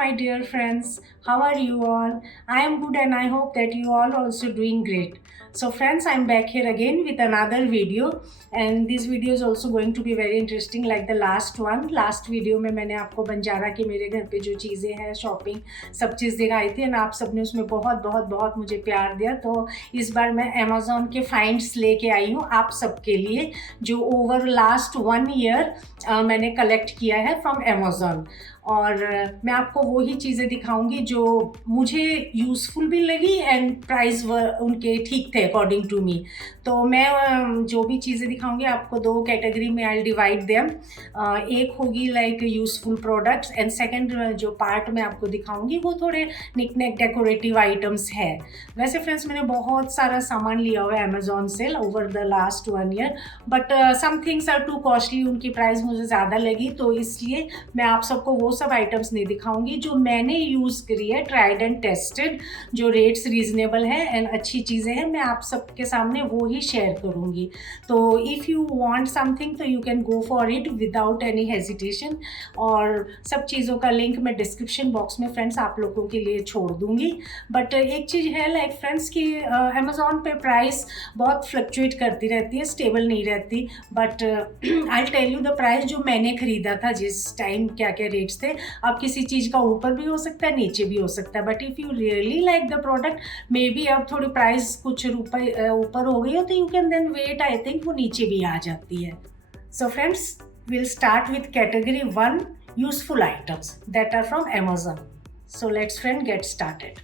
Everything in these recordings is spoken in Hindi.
my dear friends. How are you all? I am good and I hope that you all also doing great. So friends, I'm back here again with another video, and this video is also going to be very interesting like the last one. Last video में मैंने आपको बंजारा के मेरे घर पे जो चीज़ें हैं शॉपिंग सब चीज़ दिखाई थी एंड आप सबने उसमें बहुत बहुत बहुत मुझे प्यार दिया। तो इस बार मैं अमेज़ॉन के फाइंड्स लेके आई हूँ आप सबके लिए, जो ओवर लास्ट 1 ईयर मैंने कलेक्ट किया है फ्रॉम अमेज़ॉन। और मैं आपको वही चीज़ें दिखाऊंगी जो मुझे यूज़फुल भी लगी एंड प्राइस उनके ठीक थे अकॉर्डिंग टू मी। तो मैं जो भी चीज़ें दिखाऊंगी आपको 2 कैटेगरी में आई डिवाइड देम। एक होगी like useful products and second जो पार्ट मैं आपको दिखाऊंगी वो थोड़े निकनेक डेकोरेटिव आइटम्स है। वैसे फ्रेंड्स मैंने बहुत सारा सामान लिया हुआ है अमेज़ॉन से over the last 1 year, but some things are too costly, उनकी प्राइस मुझे ज़्यादा लगी, तो इसलिए मैं आप सबको वो सब आइटम्स नहीं दिखाऊंगी जो मैंने यूज़ करी है, ट्राइड एंड टेस्टेड, जो रेट्स रीजनेबल है एंड अच्छी चीज़ें हैं, मैं आप सबके सामने वो ही शेयर करूंगी। तो इफ़ यू वांट समथिंग तो you can go for it without any hesitation. और सब चीज़ों का लिंक मैं डिस्क्रिप्शन बॉक्स में फ्रेंड्स आप लोगों के लिए छोड़ दूंगी। बट एक चीज़ है लाइक फ्रेंड्स की अमेज़ॉन पे प्राइस बहुत फ्लक्चुएट करती रहती है, स्टेबल नहीं रहती, but I tell you the price जो मैंने ख़रीदा था जिस टाइम क्या क्या रेट्स थे। अब किसी चीज़ का ऊपर भी हो सकता है नीचे भी हो सकता है, but if you really like the product may be अब थोड़ी प्राइस कुछ रुपये ऊपर हो गई हो तो you can then wait, I think वो नीचे भी आ जाती है। So friends we'll start with category 1, useful items that are from Amazon. So let's friend get started.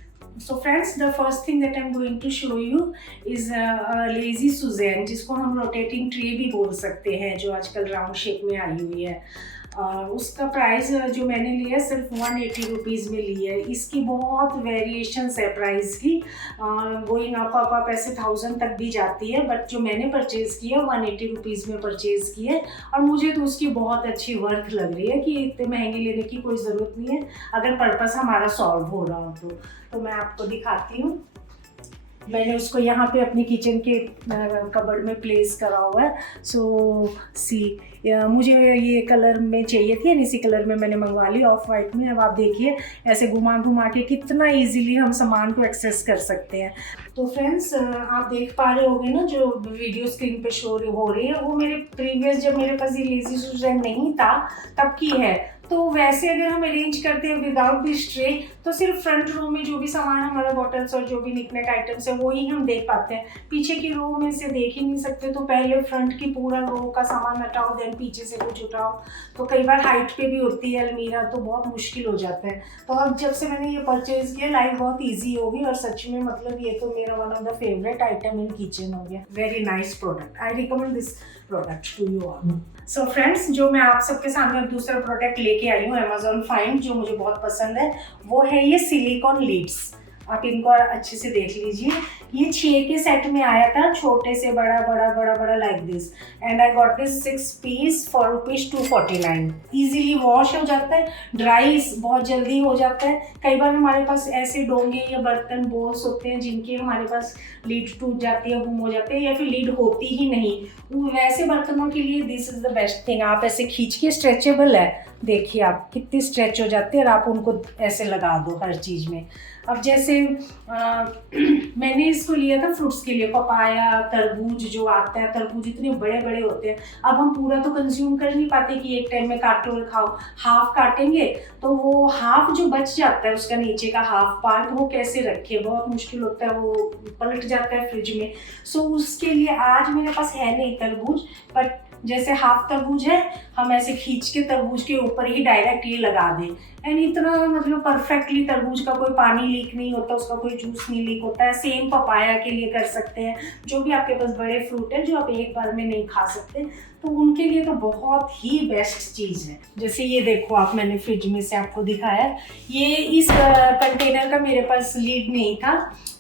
So friends, the first thing that I'm going to show you is a lazy Suzanne, जिसको हम rotating tray भी बोल सकते हैं, जो आजकल राउंड शेप में आई हुई है। उसका प्राइस जो मैंने लिया सिर्फ 180 रुपीज़ में ली है। इसकी बहुत वेरिएशंस है प्राइस की, गोइंग अप ऐसे 1000 तक भी जाती है, बट जो मैंने परचेज़ किया 180 रुपीज़ में परचेज़ की है और मुझे तो उसकी बहुत अच्छी वर्थ लग रही है कि इतने महंगे लेने की कोई ज़रूरत नहीं है अगर पर्पस हमारा सॉल्व हो रहा हो तो मैं आपको दिखाती हूँ। मैंने उसको यहाँ पे अपनी किचन के कबर्ड में प्लेस करा हुआ है। सो सी मुझे ये कलर में चाहिए थी एंड इसी कलर में मैंने मंगवा ली, ऑफ वाइट में। अब आप देखिए ऐसे घुमा घुमा के कितना इजीली हम सामान को एक्सेस कर सकते हैं। तो फ्रेंड्स आप देख पा रहे होंगे ना, जो वीडियो स्क्रीन पे शो हो रही है वो मेरे प्रीवियस जब मेरे पास ये लेजी सुजैन नहीं था तब की है। तो वैसे अगर हम अरेंज करते हैं विदाउट दिस ट्रे तो सिर्फ फ्रंट रो में जो भी सामान हमारा बॉटल्स और जो भी निकनेक आइटम्स है वो ही हम देख पाते हैं, पीछे की रो में से देख ही नहीं सकते। तो पहले फ्रंट की पूरा रो का सामान हटाओ देन पीछे से कुछ उठाओ, तो कई बार हाइट पे भी होती है अलमीरा तो बहुत मुश्किल हो जाता है। तो अब जब से मैंने ये परचेज किया लाइफ बहुत ईजी होगी और सच में मतलब ये तो मेरा one of the favourite item in kitchen हो गया। Very nice product, I recommend this product to you all. So friends जो मैं आप सबके सामने अब दूसरा प्रोडक्ट लेके आई हूँ अमेज़ॉन फाइंड, जो मुझे बहुत पसंद है, वो है ये सिलिकॉन लीड्स। आप इनको अच्छे से देख लीजिए। ये 6 के सेट में आया था, छोटे से बड़ा बड़ा बड़ा बड़ा like this, and I got this 6 piece for ₹249। Easily wash हो जाता है, ड्राई बहुत जल्दी हो जाता है। कई बार हमारे पास ऐसे डोंगे या बर्तन बोल्स होते हैं जिनके हमारे पास लीड टूट जाती है, गुम हो जाते हैं या फिर लीड होती ही नहीं, वैसे बर्तनों के लिए this is the best thing. आप ऐसे खींच के, स्ट्रेचेबल है, देखिए आप कितनी स्ट्रेच हो जाती है और आप उनको ऐसे लगा दो हर चीज़ में। अब जैसे मैंने इसको लिया था फ्रूट्स के लिए, पपाया, तरबूज जो आता है, तरबूज इतने बड़े बड़े होते हैं, अब हम पूरा तो कंज्यूम कर नहीं पाते कि एक टाइम में काटो और खाओ, हाफ काटेंगे तो वो हाफ जो बच जाता है उसका नीचे का हाफ पार्ट वो कैसे रखे, बहुत मुश्किल होता है, वो पलट जाता है फ्रिज में। सो उसके लिए आज मेरे पास है नहीं तरबूज, बट जैसे हाफ तरबूज है हम ऐसे खींच के तरबूज के ऊपर ही डायरेक्ट ये लगा दें एंड इतना मतलब परफेक्टली तरबूज का कोई पानी लीक नहीं होता, उसका कोई जूस नहीं लीक होता है। सेम पपाया के लिए कर सकते हैं, जो भी आपके पास बड़े फ्रूट है जो आप एक बार में नहीं खा सकते तो उनके लिए तो बहुत ही बेस्ट चीज़ है। जैसे ये देखो आप, मैंने फ्रिज में से आपको दिखाया, ये इस कंटेनर का मेरे पास लीड नहीं था,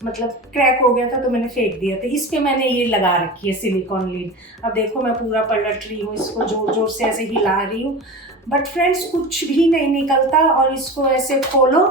मतलब क्रैक हो गया था तो मैंने फेंक दिया था। इस पे मैंने ये लगा रखी है सिलिकॉन लीड। अब देखो मैं पूरा पलट रही हूँ, इसको जोर जोर से ऐसे हिला रही हूँ, बट फ्रेंड्स कुछ भी नहीं निकलता। और इसको ऐसे खोलो,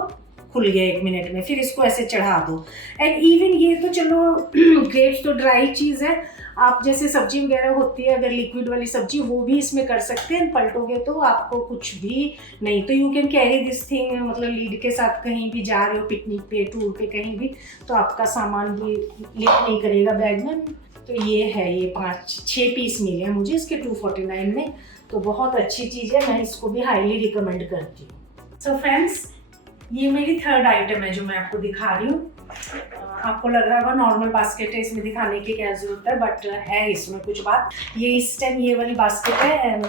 खुल गया 1 मिनट में, फिर इसको ऐसे चढ़ा दो। एंड इवन ये तो चलो ग्रेप्स तो ड्राई चीज़ है, आप जैसे सब्जी वगैरह होती है, अगर लिक्विड वाली सब्जी, वो भी इसमें कर सकते हैं। पलटोगे तो आपको कुछ भी नहीं, तो you can carry this thing, मतलब लीड के साथ कहीं भी जा रहे हो, पिकनिक पे, टूर पे, कहीं भी, तो आपका सामान भी लीक नहीं करेगा बैग में। तो ये है, ये 5-6 पीस मिले हैं मुझे इसके 249 में, तो बहुत अच्छी चीज़ है, मैं इसको भी हाईली रिकमेंड करती हूँ। सो फ्रेंड्स, ये मेरी थर्ड आइटम है जो मैं आपको दिखा रही हूँ। आपको लग रहा होगा नॉर्मल बास्केट है, इसमें दिखाने की क्या ज़रूरत है, बट है इसमें कुछ बात। ये इस टाइम ये वाली बास्केट है,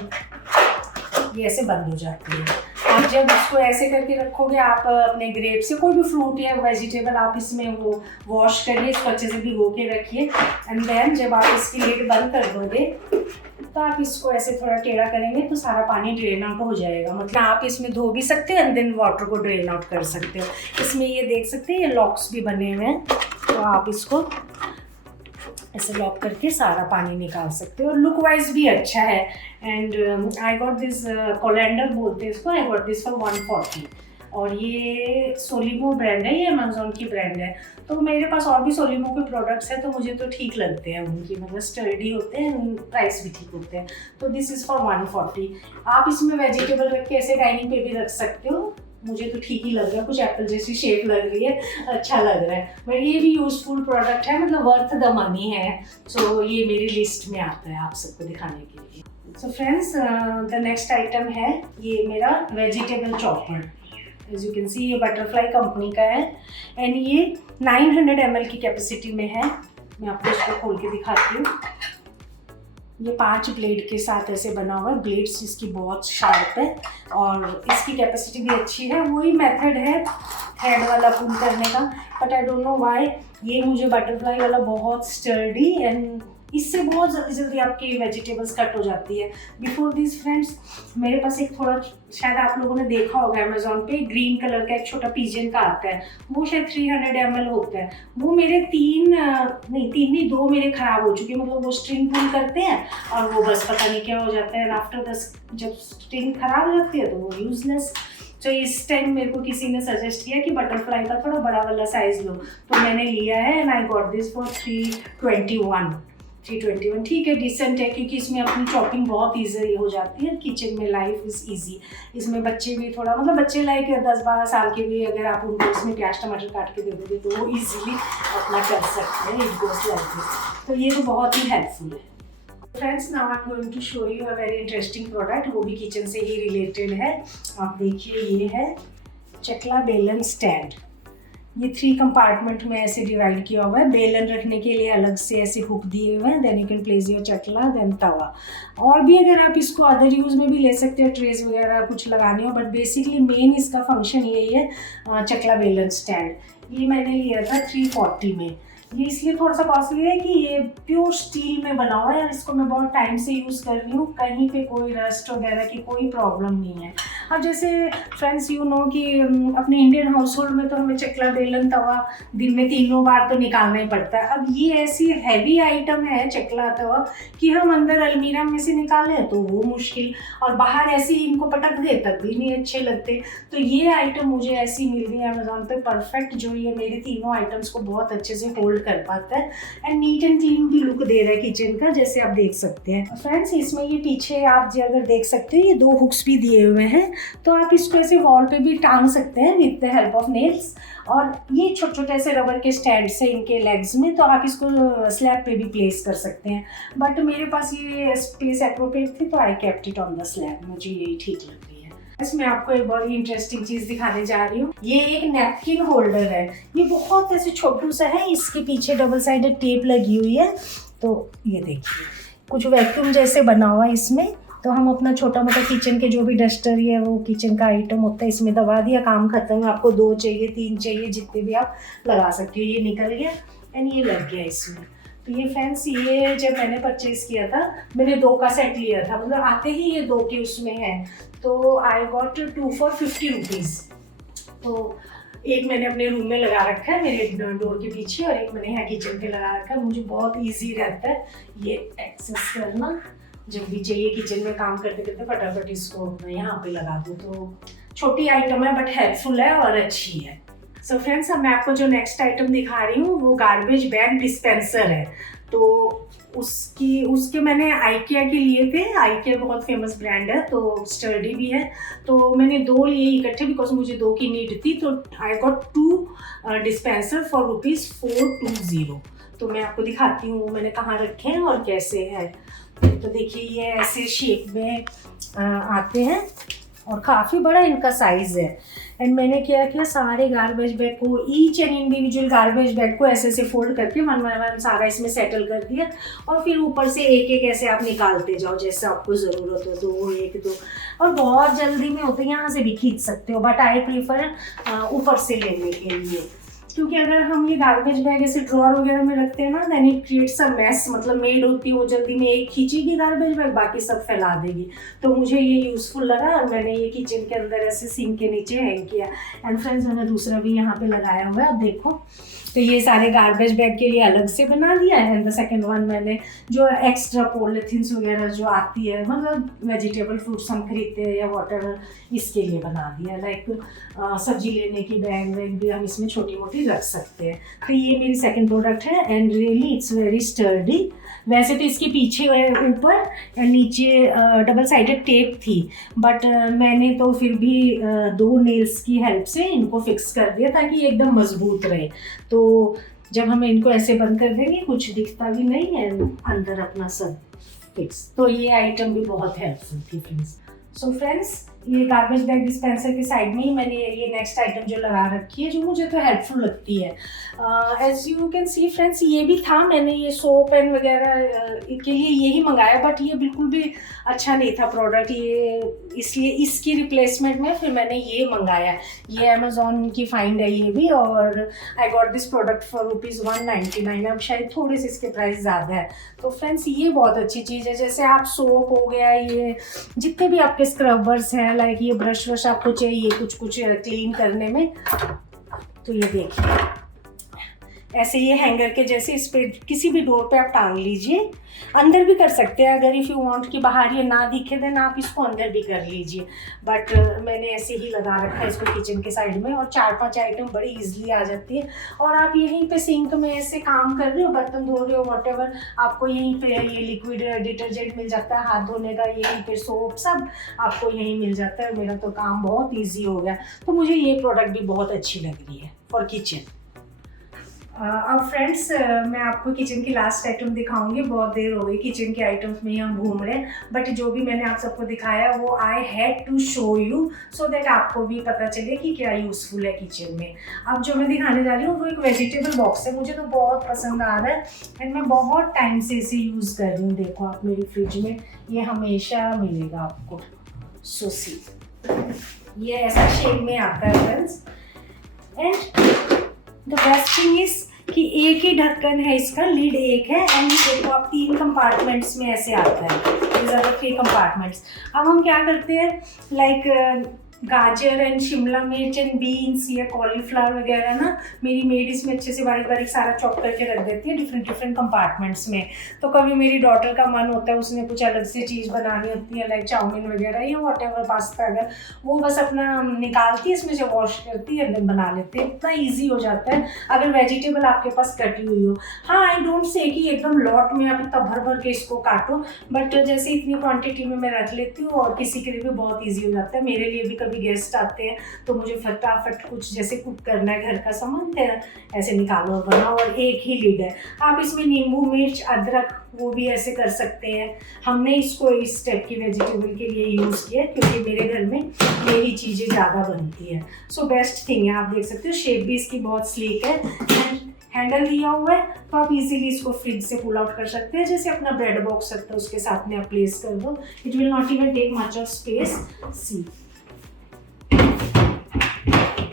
ये ऐसे बंद हो जाती है। आप जब इसको ऐसे करके रखोगे, आप अपने ग्रेप्स या कोई भी फ्रूट या वेजिटेबल आप इसमें वो वॉश करिए, इसको अच्छे से भिगो के रखिए, एंड देन जब आप इसकी लिड बंद कर दोगे तो आप इसको ऐसे थोड़ा टेढ़ा करेंगे तो सारा पानी ड्रेन आउट हो जाएगा। मतलब आप इसमें धो भी सकते हैं एंड देन वाटर को ड्रेन आउट कर सकते हो। इसमें ये देख सकते हैं, ये लॉक्स भी बने हुए हैं, तो आप इसको ऐसे लॉक करके सारा पानी निकाल सकते हो, और लुक वाइज भी अच्छा है। एंड आई गॉट दिस कोलैंडर बोलते हैं इसको, आई गॉट दिस फॉर 140, और ये सोलिमो ब्रांड है, ये अमेजोन की ब्रांड है। तो मेरे पास और भी सोलिमो के प्रोडक्ट्स हैं, तो मुझे तो ठीक लगते हैं उनकी, मतलब स्टर्डी होते हैं, प्राइस भी ठीक होते हैं। तो दिस इज़ फॉर 140। आप इसमें वेजिटेबल रख के ऐसे डाइनिंग पे भी रख सकते हो, मुझे तो ठीक ही लग रहा है, कुछ एप्पल जैसी शेप लग रही है, अच्छा लग रहा है। बट ये भी यूजफुल प्रोडक्ट है, मतलब वर्थ द मनी है। सो ये मेरी लिस्ट में आता है आप सबको दिखाने के लिए। So friends, the next item है ये मेरा vegetable chopper. As you can see, ये बटरफ्लाई कंपनी का है, एंड ये 900 ml की कैपेसिटी में है। मैं आपको इसको खोल के दिखाती हूँ। ये 5 ब्लेड के साथ ऐसे बना हुआ है, ब्लेड्स इसकी बहुत शार्प है, और इसकी कैपेसिटी भी अच्छी है। वही मेथड है थ्रेड वाला पुल करने का, but I don't know why ये मुझे बटरफ्लाई वाला बहुत स्टर्डी, एंड इससे बहुत जल्दी जल्दी आपकी वेजिटेबल्स कट हो जाती है। बिफोर दिस फ्रेंड्स, मेरे पास एक थोड़ा, शायद आप लोगों ने देखा होगा अमेजोन पे, ग्रीन कलर का एक छोटा पिजन का आता है, वो शायद 300 ml होता है। वो मेरे 2 मेरे खराब हो चुके हैं, मतलब वो स्ट्रिंग पुल करते हैं और वो बस पता नहीं क्या हो जाता है, आफ्टर जब स्ट्रिंग खराब हो जाती है तो वो यूजलेस। तो इस टाइम मेरे को किसी ने सजेस्ट किया कि बटरफ्लाई का थोड़ा बड़ा वाला साइज लो, तो मैंने लिया है, and I got this for 321। ठीक है, डिसेंट है, क्योंकि इसमें अपनी चॉपिंग बहुत ईजी हो जाती है, किचन में लाइफ इज़ ईजी। इसमें बच्चे भी थोड़ा, मतलब बच्चे लाइक 10-12 साल के भी अगर आप उनको इसमें प्याज टमाटर काट के दे दोगे तो वो ईजिली अपना कर सकते हैं। इट गोज़ लाइक दिस, तो ये तो बहुत ही हेल्पफुल है। Friends, now I am going to show you a very interesting product, वो भी किचन से ही रिलेटेड है। आप देखिए, ये है चकला बेलन स्टैंड। ये 3 कंपार्टमेंट में ऐसे डिवाइड किया हुआ है। बेलन रखने के लिए अलग से ऐसे हुक दिए हुए हैं, then you can place your chakla, then tawa. और भी अगर आप इसको अदर यूज़ में भी ले सकते हो, ट्रेस वगैरह कुछ लगाने हो, बट बेसिकली मेन इसका फंक्शन यही है, चकला बेलन स्टैंड। ये मैंने लिया था 340 में। ये इसलिए थोड़ा सा कॉस्टली है कि ये प्योर स्टील में बना हुआ है, और इसको मैं बहुत टाइम से यूज़ कर रही हूँ, कहीं पे कोई रस्ट वगैरह की कोई प्रॉब्लम नहीं है। अब जैसे फ्रेंड्स, यू नो कि अपने इंडियन हाउस होल्ड में तो हमें चकला बेलन तवा दिन में 3 बार तो निकालना ही पड़ता है। अब ये ऐसी हैवी आइटम है चकला तवा कि हम अंदर अलमीरा में से निकालें तो वो मुश्किल, और बाहर ऐसे ही इनको पटक दे तब भी नहीं अच्छे लगते। तो ये आइटम मुझे ऐसी मिल रही है अमेजोन पे, परफेक्ट, जो ये मेरे तीनों आइटम्स को बहुत अच्छे से होल्ड कर पाता है, एंड नीट एंड क्लीन भी लुक दे रहा है किचन का, जैसे आप देख सकते हैं। फ्रेंड्स, इसमें ये पीछे आप जो अगर देख सकते हो, ये 2 हुक्स भी दिए हुए हैं, तो आप इसको ऐसे वॉल पे भी टांग सकते हैं with the help of nails. और ये छोटे छोटे ऐसे रबर के स्टैंड से इनके लेग्स में, तो आप इसको स्लैब पे भी प्लेस कर सकते हैं। बट मेरे पास ये स्पेस एप्रोप्रिएट थी, तो I kept it on the slab, मुझे यही ठीक लग रही है। इसमें आपको एक बड़ी इंटरेस्टिंग चीज़ दिखाने जा रही हूँ। ये एक नैपकिन होल्डर है, ये बहुत ऐसे छोटू सा है, इसके पीछे डबल साइडेड टेप लगी हुई है। तो ये देखिए, कुछ वैक्यूम जैसे बना हुआ है इसमें, तो हम अपना छोटा मोटा किचन के जो भी डस्टर या वो किचन का आइटम होता है इसमें दबा दिया, काम खत्म। आपको 2 चाहिए, 3 चाहिए, जितने भी आप लगा सकते हो। ये निकल गया एंड ये लग गया इसमें। तो ये फ्रेंड्स, ये जब मैंने परचेज़ किया था, मैंने 2 का सेट लिया था, मतलब आते ही ये 2 के उसमें है, तो आई गॉट 2 for 50 रुपीज़। तो एक मैंने अपने रूम में लगा रखा है मेरे डोर के पीछे, और एक मैंने यहाँ किचन पे लगा रखा है। मुझे बहुत ईजी रहता है ये एक्सेस करना, जब भी चाहिए किचन में काम करते करते फटाफट इसको मैं यहाँ पे लगा दूँ। तो छोटी आइटम है बट हेल्पफुल है और अच्छी है। सो फ्रेंड्स, अब मैं आपको जो नेक्स्ट आइटम दिखा रही हूँ वो गार्बेज बैग डिस्पेंसर है। तो उसके मैंने आइकिया के लिए थे। आइकिया बहुत फेमस ब्रांड है, तो स्टर्डी भी है। तो मैंने 2 लिए इकट्ठे, बिकॉज मुझे 2 की नीड थी। तो आई गॉट 2 डिस्पेंसर फॉर ₹420। तो मैं आपको दिखाती हूँ मैंने कहाँ रखे हैं और कैसे है। तो देखिए ये ऐसे शेप में आते हैं और काफ़ी बड़ा इनका साइज़ है। एंड मैंने क्या किया, सारे गार्बेज बैग को, each and individual garbage bag को ऐसे फोल्ड करके 1 बाय 1 सारा इसमें सेटल कर दिया। और फिर ऊपर से एक एक ऐसे आप निकालते जाओ जैसे आपको ज़रूरत हो, 2 1 2। और बहुत जल्दी में होते, यहाँ से भी खींच सकते हो, बट आई प्रीफर ऊपर से लेने के लिए, क्योंकि अगर हम ये गार्बेज बैग ऐसे ड्रॉअर वगैरह में रखते हैं ना, then it creates a mess. मतलब मेड होती है वो जल्दी में एक खींचेगी गार्बेज बैग, बाकी सब फैला देगी। तो मुझे ये यूज़फुल लगा और मैंने ये किचन के अंदर ऐसे सिंक के नीचे हैंग किया। एंड फ्रेंड्स मैंने दूसरा भी यहाँ पे लगाया हुआ है, आप देखो। तो ये सारे गार्बेज बैग के लिए अलग से बना दिया है। एंड द सेकेंड वन मैंने जो एक्स्ट्रा पॉलिथीन्स वगैरह जो आती है, मतलब वेजिटेबल फ्रूट्स हम खरीदते हैं या वॉटर, इसके लिए बना दिया। लाइक सब्जी लेने की बैग वैग भी हम इसमें छोटी मोटी रख सकते हैं। तो ये मेरी सेकेंड प्रोडक्ट है and really it's very sturdy. वैसे तो इसके पीछे ऊपर नीचे डबल साइडेड टेप थी, बट मैंने तो फिर भी 2 नेल्स की हेल्प से इनको फिक्स कर दिया ताकि ये एकदम मजबूत रहे। तो जब हम इनको ऐसे बंद कर देंगे कुछ दिखता भी नहीं है, अंदर अपना सब फिक्स। तो ये आइटम भी बहुत हेल्पफुल थी फ्रेंड्स। सो फ्रेंड्स ये गार्बेज बैग डिस्पेंसर के साइड में ही मैंने ये नेक्स्ट आइटम जो लगा रखी है, जो मुझे तो हेल्पफुल लगती है। As you can see friends, ये भी था, मैंने ये सोप एंड वगैरह के लिए यही मंगाया, बट ये बिल्कुल भी अच्छा नहीं था प्रोडक्ट ये, इसलिए इसकी रिप्लेसमेंट में फिर मैंने ये मंगाया। ये अमेजोन की फाइंड है ये भी, और आई गॉट दिस प्रोडक्ट फॉर ₹199। अब शायद थोड़े से इसके प्राइस ज़्यादा है। तो फ्रेंड्स ये बहुत अच्छी चीज़ है। जैसे आप सोप हो गया, ये जितने भी आपके स्क्रबर्स हैं, लाइक ये ब्रश वश आपको चाहिए कुछ क्लीन करने में, तो ये देखिए ऐसे ये हैंगर के जैसे इस पे किसी भी डोर पे आप टांग लीजिए। अंदर भी कर सकते हैं अगर इफ़ यू वांट कि बाहर ये ना दिखे, देन आप इसको अंदर भी कर लीजिए। बट मैंने ऐसे ही लगा रखा है इसको किचन के साइड में, और 4-5 आइटम बड़ी इजीली आ जाती है। और आप यहीं पे सिंक में ऐसे काम कर रहे हो, बर्तन धो रहे हो, व्हाटएवर, आपको यहीं पे ये लिक्विड डिटर्जेंट मिल जाता है हाथ धोने का, यहीं पे सोप सब आपको यहीं मिल जाता है। मेरा तो काम बहुत ईजी हो गया। तो मुझे ये प्रोडक्ट भी बहुत अच्छी लग रही है फॉर किचन। अब फ्रेंड्स मैं आपको किचन की लास्ट आइटम दिखाऊंगी। बहुत देर हो गई किचन के आइटम्स में ही हम घूम रहे हैं, बट जो भी मैंने आप सबको दिखाया वो I had to show you so that आपको भी पता चले कि क्या यूज़फुल है किचन में। अब जो मैं दिखाने जा रही हूँ वो एक वेजिटेबल बॉक्स है, मुझे तो बहुत पसंद आ रहा है एंड मैं बहुत टाइम से इसे यूज़ कर रही हूँ। देखो आप मेरी फ्रिज में ये हमेशा मिलेगा आपको। सो सी ये ऐसा शेप में आता है friends. And the best thing is कि एक ही ढक्कन है इसका, लीड एक है। एंड देखो आप 3 कंपार्टमेंट्स में ऐसे आता है, these are the 3 कंपार्टमेंट्स। अब हम क्या करते हैं, लाइक गाजर एंड शिमला मिर्च एंड बीन्स या कॉलीफ्लावर वगैरह ना, मेरी मेड इसमें अच्छे से बारीक बारीक सारा चॉप करके रख देती है डिफरेंट कंपार्टमेंट्स में। तो कभी मेरी डॉटर का मन होता है, उसने कुछ अलग से चीज़ बनानी होती है, लाइक चाउमीन वगैरह या व्हाटएवर पास्ता, अगर वो बस अपना निकालती है इसमें से, वॉश करती है देन बना लेते हैं। इतना ईजी हो जाता है अगर वेजिटेबल आपके पास कटी हुई हो। हाँ, आई डोंट से कि एकदम लॉट में आप इतना भर भर के इसको काटो, बट जैसे इतनी क्वान्टिटी में मैं रख लेती हूँ और किसी के लिए भी बहुत ईजी हो जाता है। मेरे लिए भी कभी गेस्ट आते हैं तो मुझे फटाफट कुछ जैसे कुक करना है, घर का सामान ऐसे निकालो और बनाओ, और एक ही लीड है। आप इसमें नींबू मिर्च अदरक वो भी ऐसे कर सकते हैं। हमने इसको इस टाइप की वेजिटेबल के लिए यूज़ किया क्योंकि मेरे घर में यही चीज़ें ज़्यादा बनती है। सो बेस्ट थिंग है, आप देख सकते हो शेप भी इसकी बहुत स्लीक है एंड हैंडल दिया हुआ है, तो आप इजीली इसको फ्रिज से पुल आउट कर सकते हैं। जैसे अपना ब्रेड बॉक्स रखता है उसके साथ में आप प्लेस कर दो, it will not even take much of space. See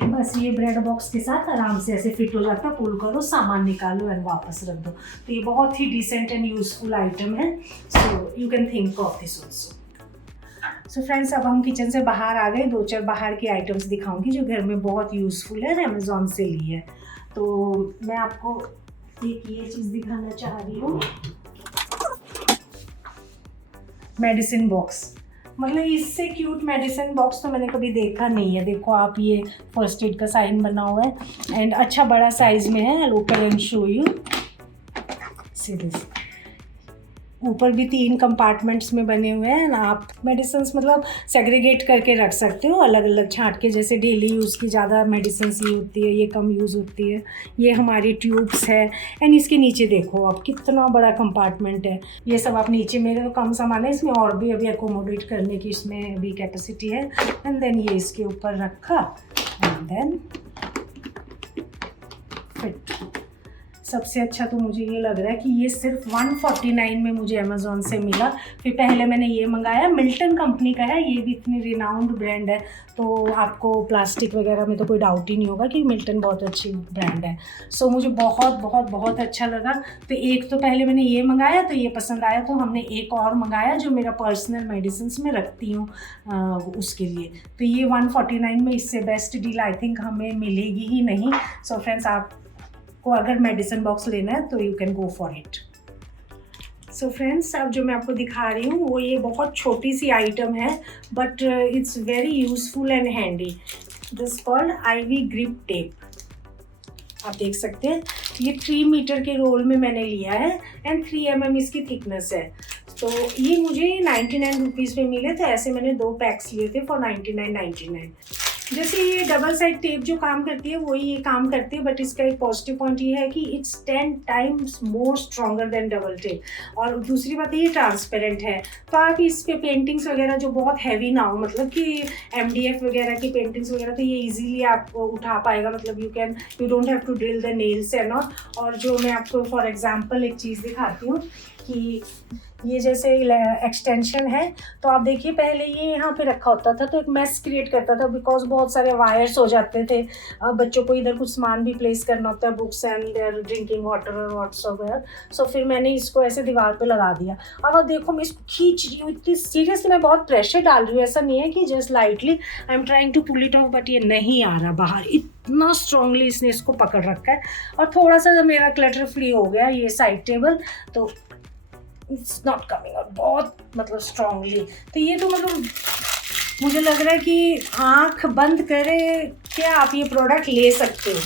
बस ये ब्रेड बॉक्स के साथ आराम से ऐसे फिट हो जाता है, पुल करो, सामान निकालो एंड वापस रख दो। तो ये बहुत ही डिसेंट एंड यूजफुल आइटम है। So you can think of this also. So friends अब हम किचन से बाहर आ गए। 2-4 बाहर की आइटम्स दिखाऊंगी जो घर में बहुत यूजफुल है, अमेजोन से ली है। तो मैं आपको एक ये चीज़ दिखाना चाह रही हूँ, मेडिसिन बॉक्स। मतलब इससे क्यूट मेडिसिन बॉक्स तो मैंने कभी देखा नहीं है। देखो आप, ये फर्स्ट एड का साइन बना हुआ है एंड अच्छा बड़ा साइज में है। I open and show you. See this, ऊपर भी 3 कंपार्टमेंट्स में बने हुए हैं। आप मेडिसिन्स मतलब सेग्रीगेट करके रख सकते हो अलग अलग छांट के, जैसे डेली यूज़ की ज़्यादा मेडिसिन्स ये होती है, ये कम यूज़ होती है। ये हमारी ट्यूब्स है। एंड इसके नीचे देखो आप कितना बड़ा कंपार्टमेंट है। ये सब आप नीचे, मेरे तो कम सामान है इसमें, और भी अभी एकोमोडेट करने की इसमें भी कैपेसिटी है। एंड देन ये इसके ऊपर रखा एंड देन फिट। सबसे अच्छा तो मुझे ये लग रहा है कि ये सिर्फ 149 में मुझे अमेज़ॉन से मिला। फिर पहले मैंने ये मंगाया, मिल्टन कंपनी का है, ये भी इतनी रिनाउंड ब्रांड है, तो आपको प्लास्टिक वगैरह में तो कोई डाउट ही नहीं होगा कि मिल्टन बहुत अच्छी ब्रांड है। सो मुझे बहुत बहुत बहुत अच्छा लगा। तो एक तो पहले मैंने ये मंगाया तो ये पसंद आया, तो हमने एक और मंगाया जो मेरा पर्सनल मेडिसिन्स में रखती हूँ उसके लिए। तो ये 149 में इससे बेस्ट डील आई थिंक हमें मिलेगी ही नहीं। सो फ्रेंड्स, आप को अगर मेडिसिन बॉक्स लेना है तो you can go for it. So friends, अब जो मैं आपको दिखा रही हूँ वो ये बहुत छोटी सी आइटम है, but it's very useful and handy. This called IV grip tape. आप देख सकते हैं ये 3 मीटर के रोल में मैंने लिया है एंड 3 mm इसकी थिकनेस है। तो ये मुझे 99 रुपीज़ में मिले थे। ऐसे मैंने 2 पैक्स लिए थे फॉर 99.99। जैसे ये डबल साइड टेप जो काम करती है वही ये काम करती है, बट इसका एक पॉजिटिव पॉइंट ये है कि it's 10 times more stronger than double tape. और दूसरी बात ये ट्रांसपेरेंट है, तो आप इस पे पेंटिंग्स वगैरह जो बहुत हैवी ना हो, मतलब कि MDF वगैरह की पेंटिंग्स वगैरह, तो ये इजीली आप उठा पाएगा। मतलब you don't have to drill the nails and all. और जो मैं आपको फॉर एग्जांपल एक चीज़ दिखाती हूँ कि ये जैसे एक्सटेंशन है, तो आप देखिए पहले ये यहाँ पे रखा होता था तो एक मेस क्रिएट करता था, बिकॉज बहुत सारे वायर्स हो जाते थे। बच्चों को इधर कुछ सामान भी प्लेस करना होता है, books and their drinking water और व्हाट्सएवर। सो फिर मैंने इसको ऐसे दीवार पे लगा दिया। अब आप देखो मैं इसको खींच रही हूँ, इतनी सीरियसली मैं बहुत प्रेशर डाल रही हूँ, ऐसा नहीं है कि just lightly I am trying to pull it off, but ये नहीं आ रहा बाहर। इतना स्ट्रांगली इसने इसको पकड़ रखा है। और थोड़ा सा मेरा क्लटर फ्री हो गया ये साइड टेबल, तो इट्स नॉट कमिंग आउट बहुत मतलब स्ट्रांगली। तो ये तो मतलब मुझे लग रहा है कि आंख बंद करे क्या आप ये प्रोडक्ट ले सकते हो,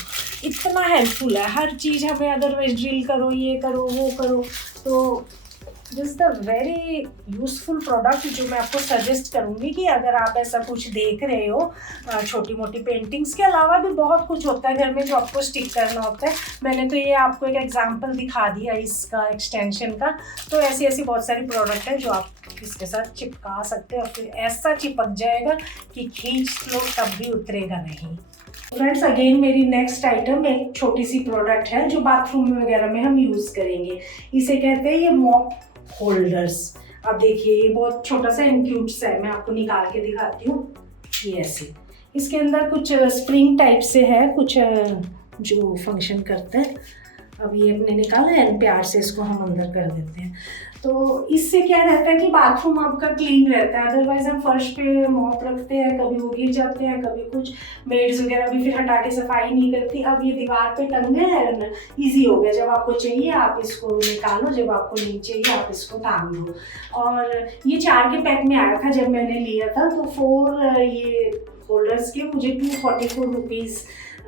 इतना हेल्पफुल है। हर चीज़ हमें अदरवाइज ड्रिल करो, ये करो, वो करो, तो this is the very useful product जो मैं आपको सजेस्ट करूँगी कि अगर आप ऐसा कुछ देख रहे हो। छोटी मोटी पेंटिंग्स के अलावा भी बहुत कुछ होता है घर में जो आपको स्टिक करना होता है। मैंने तो ये आपको एक एग्जांपल दिखा दिया इसका एक्सटेंशन का। तो ऐसी ऐसी बहुत सारी प्रोडक्ट है जो आप इसके साथ चिपका सकते हो और फिर ऐसा चिपक जाएगा कि खींच लो तब भी उतरेगा नहीं। फ्रेंड्स, अगेन मेरी नेक्स्ट आइटम एक छोटी सी प्रोडक्ट है जो बाथरूम वगैरह में हम यूज़ करेंगे। इसे कहते हैं ये मॉप होल्डर्स। अब देखिए ये बहुत छोटा सा एंड क्यूट सा है, मैं आपको निकाल के दिखाती हूँ। ये ऐसे इसके अंदर कुछ स्प्रिंग टाइप से है, कुछ जो फंक्शन करता है। अब ये अपने निकाला है, प्यार से इसको हम अंदर कर देते हैं। तो इससे क्या रहता है कि बाथरूम आपका क्लीन रहता है। अदरवाइज हम फर्श पे मॉप रखते हैं, कभी वो गिर जाते हैं, कभी कुछ, मेड्स वगैरह भी फिर हटा के सफाई नहीं करती। अब ये दीवार पे टंगे हैं, ईजी हो गया। जब आपको चाहिए आप इसको निकालो, जब आपको नहीं चाहिए आप इसको टांग दो। और ये 4 के पैक में आया था जब मैंने लिया था, तो 4 ये होल्डर्स के मुझे 244 रुपीज़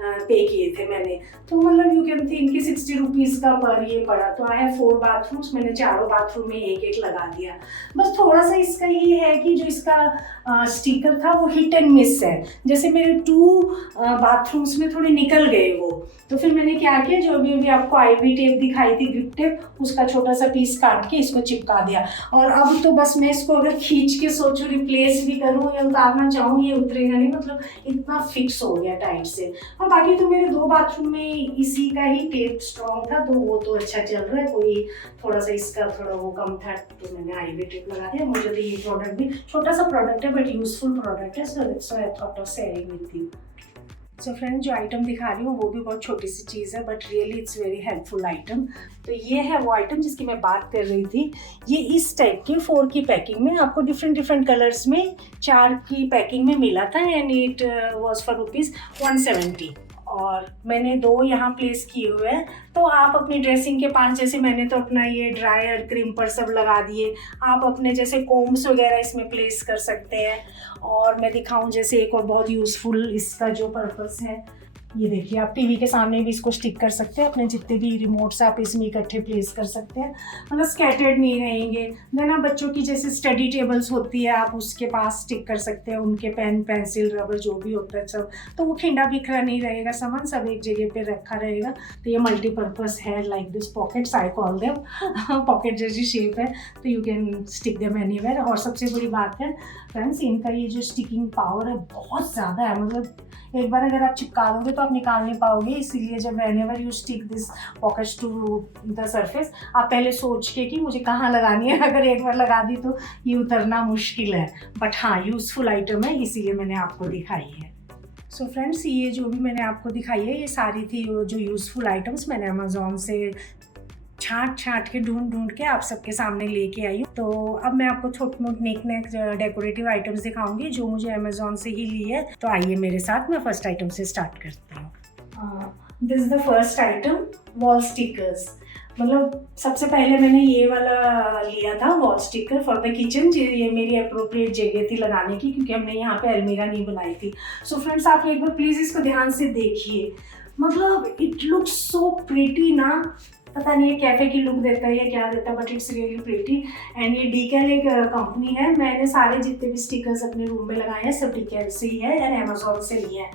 पे किए थे मैंने। तो मतलब यू कैन थिंक कि 60 रुपीज़ का पर ये पड़ा। तो आई हैव 4 बाथरूम्स, मैंने चारों बाथरूम में एक एक लगा दिया। बस थोड़ा सा इसका ये है कि जो इसका स्टिकर था वो हिट एंड मिस है। जैसे मेरे 2 बाथरूम्स में थोड़े निकल गए वो, तो फिर मैंने क्या किया, जो भी आपको IV टेप दिखाई थी, ग्रिप टेप, उसका छोटा सा पीस काट के इसको चिपका दिया। और अब तो बस मैं इसको अगर खींच के सोचूं रिप्लेस भी करूँ या उतारना चाहूँ, ये उतरेगा नहीं, मतलब इतना फिक्स हो गया टाइट से। और बाकी तो मेरे 2 बाथरूम में इसी का ही टेप स्ट्रॉन्ग था, तो वो तो अच्छा चल रहा है। कोई थोड़ा सा इसका थोड़ा वो कम था, तो मैंने IV टेप लगा दिया। मुझे तो ये प्रोडक्ट भी छोटा सा प्रोडक्ट है बट यूजफुल प्रोडक्ट है, so I thought of sharing with you. So friend, जो आइटम दिखा रही हूँ वो भी बहुत छोटी सी चीज़ है, but really it's very helpful item. तो ये है वो आइटम जिसकी मैं बात कर रही थी। ये इस टाइप के 4 की पैकिंग में आपको डिफरेंट कलर्स में 4 की पैकिंग में मिला था एंड इट वॉज फॉर ₹170। और मैंने 2 यहाँ प्लेस किए हुए हैं। तो आप अपनी ड्रेसिंग के पास, जैसे मैंने तो अपना ये ड्रायर क्रिम्पर सब लगा दिए, आप अपने जैसे कोम्स वगैरह इसमें प्लेस कर सकते हैं। और मैं दिखाऊं जैसे एक और बहुत यूज़फुल इसका जो पर्पस है, ये देखिए, आप टीवी के सामने भी इसको स्टिक कर सकते हैं, अपने जितने भी रिमोट्स आप इसमें इकट्ठे प्लेस कर सकते हैं, मतलब स्कैटर्ड नहीं रहेंगे। देन आप बच्चों की जैसे स्टडी टेबल्स होती है, आप उसके पास स्टिक कर सकते हैं उनके पेन पेंसिल रबर जो भी होता है सब, तो वो खिंडा बिखरा नहीं रहेगा, सामान सब एक जगह पे रखा रहेगा। तो ये मल्टीपर्पज़ है, like this pockets I call them, pocket जैसी शेप है, तो you can stick them anywhere. और सबसे बड़ी बात है फ्रेंड्स, इनका ये जो स्टिकिंग पावर है बहुत ज़्यादा है, मतलब एक बार अगर आप चिपका दोगे तो आप निकाल नहीं पाओगे। इसीलिए जब whenever you stick this pockets to the surface, आप पहले सोच के कि मुझे कहाँ लगानी है, अगर एक बार लगा दी तो ये उतरना मुश्किल है। बट हाँ, यूज़फुल आइटम है, इसीलिए मैंने आपको दिखाई है। सो फ्रेंड्स, ये जो भी मैंने आपको दिखाई है, ये सारी थी जो यूज़फुल आइटम्स मैंने अमेज़ॉन से छाँट के ढूंढ के आप सबके सामने लेके आई हूँ। तो अब मैं आपको छोटे मोटे नेक डेकोरेटिव आइटम्स दिखाऊंगी जो मुझे अमेज़ॉन से ही ली है। तो आइए मेरे साथ, मैं फर्स्ट आइटम से स्टार्ट करती हूँ। This is the first item, wall stickers. मतलब सबसे पहले मैंने ये वाला लिया था wall sticker for the kitchen. ये मेरी अप्रोप्रिएट जगह थी लगाने की, क्योंकि हमने यहाँ पे अलमीरा नहीं बनाई थी। सो फ्रेंड्स, आप एक बार प्लीज़ इसको ध्यान से देखिए, मतलब इट लुक्स सो प्रीटी ना, पता नहीं ये कैफे की लुक देता है या क्या देता है, but it's really pretty. And ये डीकेल एक कंपनी है। मैंने सारे जितने भी स्टिकर्स अपने रूम में लगाए हैं सब डीकेल से ही है एंड अमेज़ॉन से लिए हैं।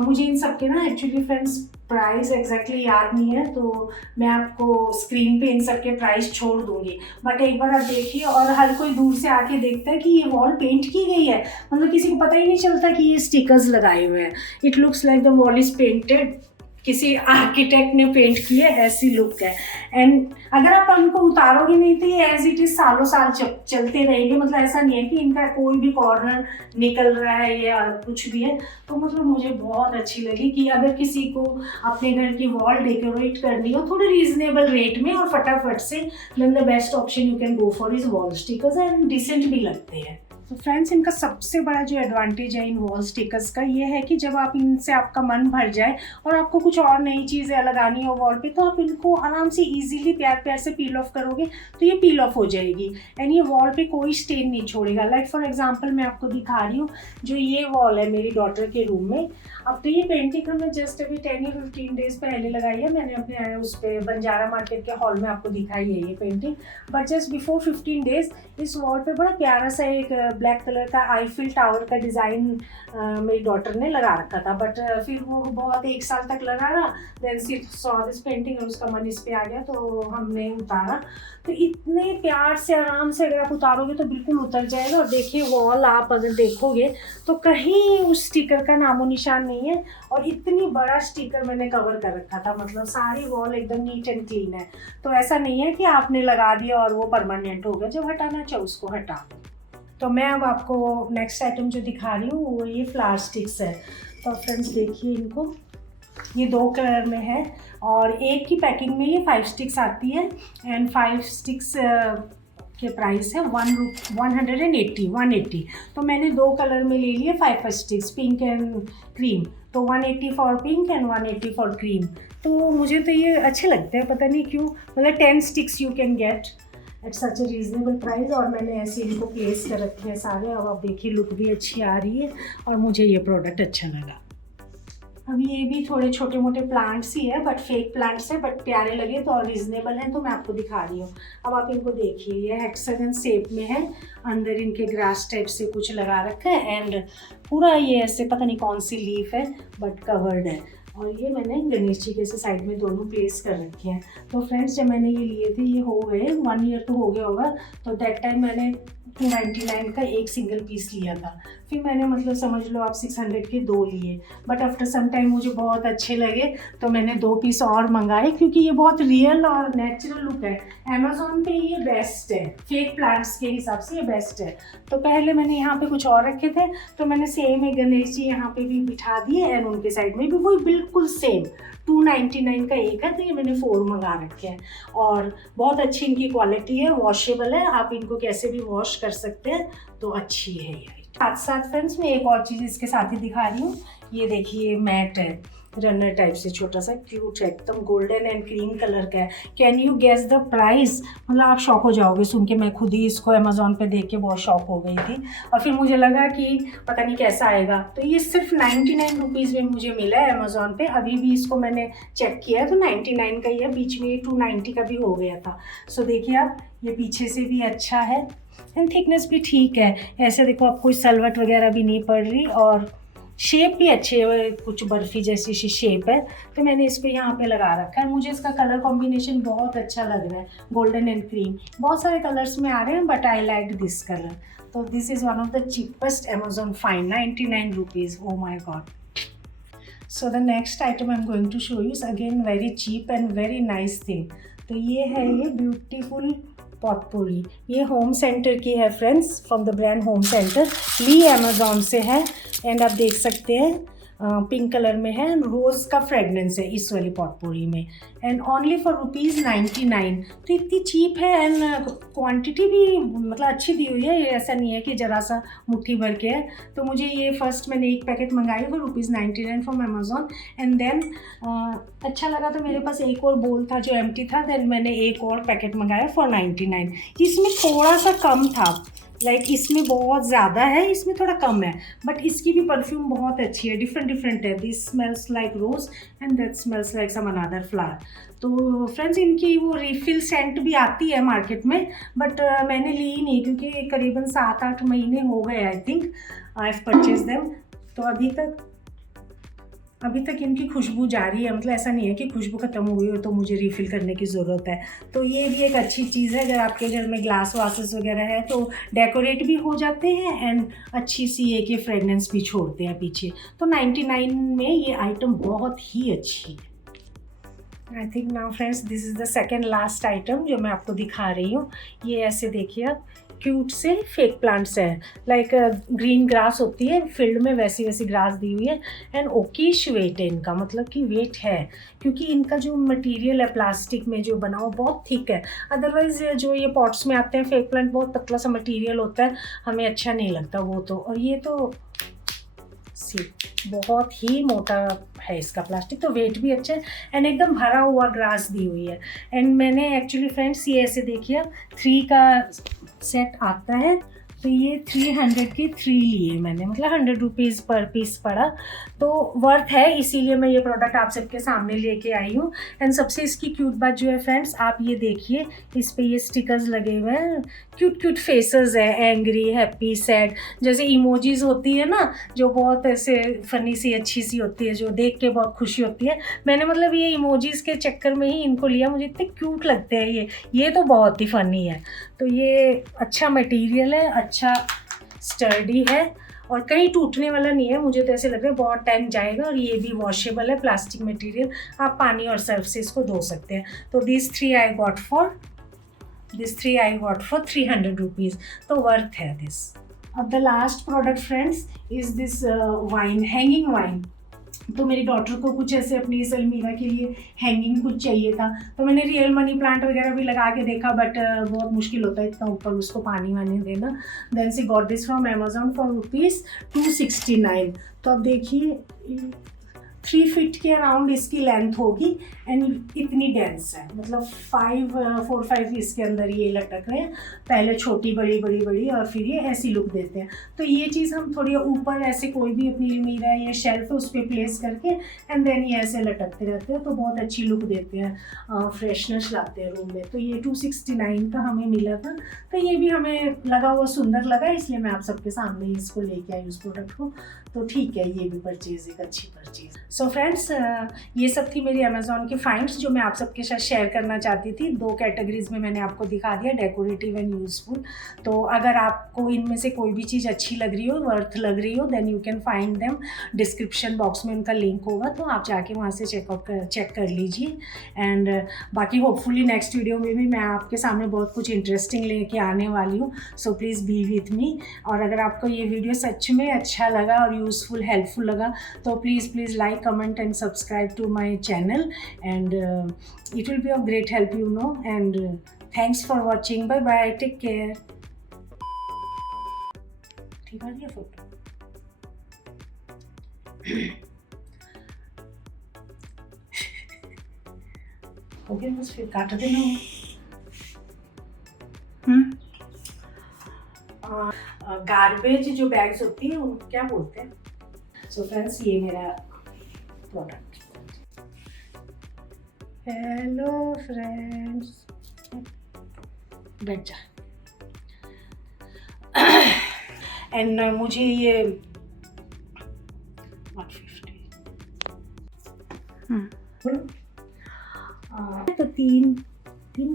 मुझे इन सब के ना एक्चुअली फ्रेंड्स प्राइस एग्जैक्टली याद नहीं है, तो मैं आपको स्क्रीन पे इन सब के प्राइस छोड़ दूंगी। बट एक बार आप देखिए, और हर कोई दूर से आके देखता है कि ये वॉल पेंट की गई है, मतलब किसी को पता ही नहीं चलता कि ये स्टिकर्स लगाए हुए हैं। It looks like the wall is painted, किसी आर्किटेक्ट ने पेंट की है, ऐसी लुक है। एंड अगर आप उनको उतारोगे नहीं तो ये एज इट इज सालों साल चलते रहेंगे, मतलब ऐसा नहीं है कि इनका कोई भी कॉर्नर निकल रहा है या कुछ भी है। तो मतलब मुझे बहुत अच्छी लगी कि अगर किसी को अपने घर की वॉल डेकोरेट करनी हो थोड़े रीजनेबल रेट में और फटाफट से, then the best option you can go for is wall stickers, and decent भी लगते हैं। तो फ्रेंड्स, इनका सबसे बड़ा जो एडवांटेज है इन वॉल स्टिकर्स का ये है कि जब आप इनसे आपका मन भर जाए और आपको कुछ और नई चीज़ें लगानी हो वॉल पे, तो आप इनको आराम से इजीली प्यार से पील ऑफ करोगे तो ये पील ऑफ हो जाएगी एंड ये वॉल पे कोई स्टेन नहीं छोड़ेगा। लाइक फॉर एग्जांपल मैं आपको दिखा रही हूँ, जो ये वॉल है मेरी डॉटर के रूम में, अब तो ये पेंटिंग हमने जस्ट अभी 10 या 15 डेज पहले लगाई है। मैंने अपने उस पर बंजारा मार्केट के हॉल में आपको दिखाई है ये painting. But just before 15 days इस वॉल पे बड़ा प्यारा सा एक ब्लैक कलर का आईफिल टावर का डिज़ाइन मेरी डॉटर ने लगा रखा था। बट फिर वो बहुत 1 साल तक लगा रहा, then she saw this painting और उसका मन इस पे आ गया, तो हमने उतारा। तो इतने प्यार से आराम से अगर आप उतारोगे तो बिल्कुल उतर जाएगा। और देखिए वॉल आप अगर देखोगे तो कहीं उस स्टिकर का नामो निशान नहीं है, और इतनी बड़ा स्टिकर मैंने कवर कर रखा था, मतलब सारी वॉल एकदम नीट एंड क्लीन है। तो ऐसा नहीं है कि आपने लगा दिया और वो परमानेंट हो गया, जब हटाना चाहे उसको हटा दो। तो मैं अब आपको नेक्स्ट आइटम जो दिखा रही हूँ वो ये फ्लावर स्टिक्स है। तो फ्रेंड्स देखिए इनको, ये 2 कलर में है और एक की पैकिंग में ये 5 स्टिक्स आती है एंड 5 स्टिक्स के प्राइस है 180। तो मैंने 2 कलर में ले लिए 5 स्टिक्स, पिंक एंड क्रीम। तो 180 for pink and 180 for cream. तो मुझे तो ये अच्छे लगते हैं, पता नहीं क्यों, मतलब 10 sticks you can get at such A reasonable price. और मैंने ऐसे इनको प्लेस कर रखे हैं सारे। अब आप देखिए लुक भी अच्छी आ रही है और मुझे ये प्रोडक्ट अच्छा लगा। अब ये भी थोड़े छोटे मोटे प्लांट्स ही है, बट फेक प्लांट्स है, बट प्यारे लगे तो और रीजनेबल हैं, तो मैं आपको दिखा रही हूँ। अब आप इनको देखिए, ये हेक्सागन शेप में है, अंदर इनके ग्रास टाइप से कुछ लगा रखा है एंड पूरा ये ऐसे पता नहीं कौन सी लीफ है बट कवर्ड है। और ये मैंने गणेश जी के से साइड में दोनों प्लेस कर रखे हैं। तो फ्रेंड्स, जब मैंने ये लिए थे ये हो गए 1 ईयर तो हो गया होगा, तो दैट टाइम मैंने 299 का एक सिंगल पीस लिया था। फिर मैंने मतलब समझ लो आप 600 के 2 लिए, बट आफ्टर सम टाइम मुझे बहुत अच्छे लगे तो मैंने 2 पीस और मंगाए, क्योंकि ये बहुत रियल और नेचुरल लुक है। अमेज़ॉन पे ये बेस्ट है, फेक प्लांट्स के हिसाब से ये बेस्ट है। तो पहले मैंने यहाँ पे कुछ और रखे थे, तो मैंने सेम है गणेश जी यहाँ पे भी बिठा दिए एंड उनके साइड में भी वही बिल्कुल सेम 299 का एक है। तो ये मैंने 4 मंगा रखे हैं और बहुत अच्छी इनकी क्वालिटी है, वॉशेबल है, आप इनको कैसे भी वॉश कर सकते हैं, तो अच्छी है ये। साथ साथ फ्रेंड्स मैं एक और चीज़ इसके साथ ही दिखा रही हूँ। ये देखिए मैट है, रनर टाइप से छोटा सा क्यूट है, एकदम गोल्डन एंड क्रीम कलर का है। Can you guess the price? मतलब आप शॉक हो जाओगे सुन के, मैं खुद ही इसको अमेजोन पे देख के बहुत शॉक हो गई थी, और फिर मुझे लगा कि पता नहीं कैसा आएगा। तो ये सिर्फ 99 रुपीज़ में मुझे मिला है अमेजोन पे। अभी भी इसको मैंने चेक किया तो 99 का ही है, बीच में 290 का भी हो गया था। सो देखिए आप, ये पीछे से भी अच्छा है एंड थिकनेस भी ठीक है। ऐसे देखो, आप कोई सलवट वगैरह भी नहीं पड़ रही, और शेप भी अच्छी है, कुछ बर्फ़ी जैसी सी शेप है। तो मैंने इसको यहाँ पे लगा रखा है। मुझे इसका कलर कॉम्बिनेशन बहुत अच्छा लग रहा है, गोल्डन एंड क्रीम। बहुत सारे कलर्स में आ रहे हैं but I like this colour. तो this is one of the cheapest Amazon find, 99 rupees. Oh my god. So the next item I am going to show you, again very cheap and very nice thing. तो ये है ये ब्यूटीफुल पॉटपोरी। ये होम सेंटर की है friends, from the brand Home Centre, ली अमेजोन से है। एंड आप देख सकते हैं पिंक कलर में है, रोज़ का फ्रेगनेंस है इस वाली पॉटपोरी में, एंड ओनली फॉर ₹99। तो इतनी चीप है एंड क्वांटिटी भी मतलब अच्छी दी हुई है। ये ऐसा नहीं है कि ज़रा सा मुट्ठी भर के है। तो मुझे ये फर्स्ट मैंने एक पैकेट मंगाई for ₹99 from Amazon, and then अच्छा लगा तो मेरे पास एक और बोल था जो एम्प्टी था, देन मैंने एक और पैकेट मंगाया फॉर 99। इसमें थोड़ा सा कम था, लाइक इसमें बहुत ज़्यादा है, इसमें थोड़ा कम है, बट इसकी भी परफ्यूम बहुत अच्छी है, डिफरेंट है। This smells like rose and that smells like some another flower. तो फ्रेंड्स, इनकी वो रिफिल सेंट भी आती है मार्केट में, बट मैंने ली ही नहीं क्योंकि करीबन 7-8 महीने हो गए I think I have purchase them. तो अभी तक इनकी खुशबू जारी है, मतलब ऐसा नहीं है कि खुशबू ख़त्म हो गई हो तो मुझे रिफ़िल करने की ज़रूरत है। तो ये भी एक अच्छी चीज़ है, अगर आपके घर में ग्लास वासेस वगैरह है तो डेकोरेट भी हो जाते हैं एंड अच्छी सी एक ये फ्रेगनेंस भी छोड़ते हैं पीछे। तो 99 में ये आइटम बहुत ही अच्छी है। I think now friends, this is the second last item जो मैं आपको दिखा रही हूँ। ये ऐसे देखिए आप, क्यूट से फेक प्लांट्स हैं, लाइक ग्रीन ग्रास होती है फील्ड में, वैसी वैसी ग्रास दी हुई है। एंड ओकीश वेट है इनका, मतलब कि वेट है, क्योंकि इनका जो मटेरियल है प्लास्टिक में जो बना हो बहुत थिक है। अदरवाइज जो ये पॉट्स में आते हैं फेक प्लांट, बहुत पतला सा मटेरियल होता है, हमें अच्छा नहीं लगता वो तो। और ये तो बहुत ही मोटा है इसका प्लास्टिक, तो वेट भी अच्छा है एंड एकदम भरा हुआ ग्रास दी हुई है। एंड मैंने एक्चुअली फ्रेंड्स ये ऐसे देखिए 3 का सेट आता है, तो ये 300 की 3 लिए मैंने, मतलब 100 रुपीज़ पर पीस पड़ा, तो वर्थ है, इसीलिए मैं ये प्रोडक्ट आप सबके सामने लेके आई हूँ। एंड सबसे इसकी क्यूट बात जो है फ्रेंड्स, आप ये देखिए, इस पे ये स्टिकर्स लगे हुए हैं, क्यूट फेसेस है, एंग्री, हैप्पी, सैड, जैसे इमोजीज होती है ना, जो बहुत ऐसे फनी सी अच्छी सी होती है, जो देख के बहुत खुशी होती है। मैंने मतलब ये इमोजीज के चक्कर में ही इनको लिया, मुझे इतने क्यूट लगते हैं ये तो बहुत ही फनी है। तो ये अच्छा मटेरियल है, अच्छा स्टर्डी है और कहीं टूटने वाला नहीं है, मुझे तो ऐसे लग रहा है बहुत टाइम जाएगा। और ये भी वॉशेबल है, प्लास्टिक मटेरियल, आप पानी और सर्फ से इसको धो सकते हैं। तो this three I got for 300 rupees, तो वर्थ है दिस। अब the last product friends is this wine, hanging wine. तो मेरी डॉटर को कुछ ऐसे अपनी इस अलमीरा के लिए हैंगिंग कुछ चाहिए था, तो मैंने रियल मनी प्लांट वगैरह भी लगा के देखा, बट बहुत मुश्किल होता है इतना ऊपर उसको पानी वानी देना। Then she got this from Amazon for ₹269। तो अब देखिए 3 फीट के अराउंड इसकी लेंथ होगी एंड इतनी डेंस है, मतलब 4-5 इसके अंदर ये लटक रहे हैं, पहले छोटी बड़ी बड़ी बड़ी और फिर ये ऐसी लुक देते हैं। तो ये चीज़ हम थोड़ी ऊपर ऐसे कोई भी अपनी अलमीरा या शेल्फ है उस पर प्लेस करके एंड देन ये ऐसे लटकते रहते हैं, तो बहुत अच्छी लुक देते हैं, फ्रेशनेस लाते हैं रूम में। तो ये 269 का हमें मिला था, तो ये भी हमें लगा हुआ सुंदर लगा, इसलिए मैं आप सबके सामने इसको लेके आई उस प्रोडक्ट को। तो ठीक है, ये भी परचेज एक अच्छी परचेज। सो फ्रेंड्स, ये सब थी मेरी अमेजोन की फाइंड्स जो मैं आप सबके साथ शेयर करना चाहती थी। 2 कैटेगरीज में मैंने आपको दिखा दिया, डेकोरेटिव एंड यूजफुल। तो अगर आपको इनमें से कोई भी चीज़ अच्छी लग रही हो, वर्थ लग रही हो, then you can find them, description box में उनका लिंक होगा, तो आप जाके वहाँ से चेक कर लीजिए। एंड बाकी होपफुली नेक्स्ट वीडियो में भी मैं आपके सामने बहुत कुछ इंटरेस्टिंग लेके आने वाली हूँ, so please be with me. और अगर आपको ये वीडियो सच में अच्छा लगा और यूज़फुल हेल्पफुल लगा तो please like, comment and subscribe to my channel, and it will be of great help, you know. And thanks for watching. Bye bye, take care. ठीक आ गया फोटो। हो गया बस, फिर काट देना। गार्बेज जो बैग्स होती है उनको क्या बोलते हैं? सो फ्रेंड्स, ये मेरा प्रोडक्ट। हेलो फ्रेंड्स, बैठ जा। एंड मुझे ये 150 तो तीन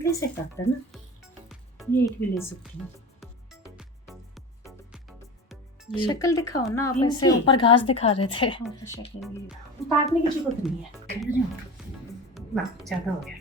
कैसे करते हैं ना, ये एक भी ले सकती हूँ। शक्ल दिखाओ ना, आप इनकी? ऐसे ऊपर घास दिखा रहे थे। शक्ल उतारने की जरूरत नहीं है ना, ज़्यादा हो गया।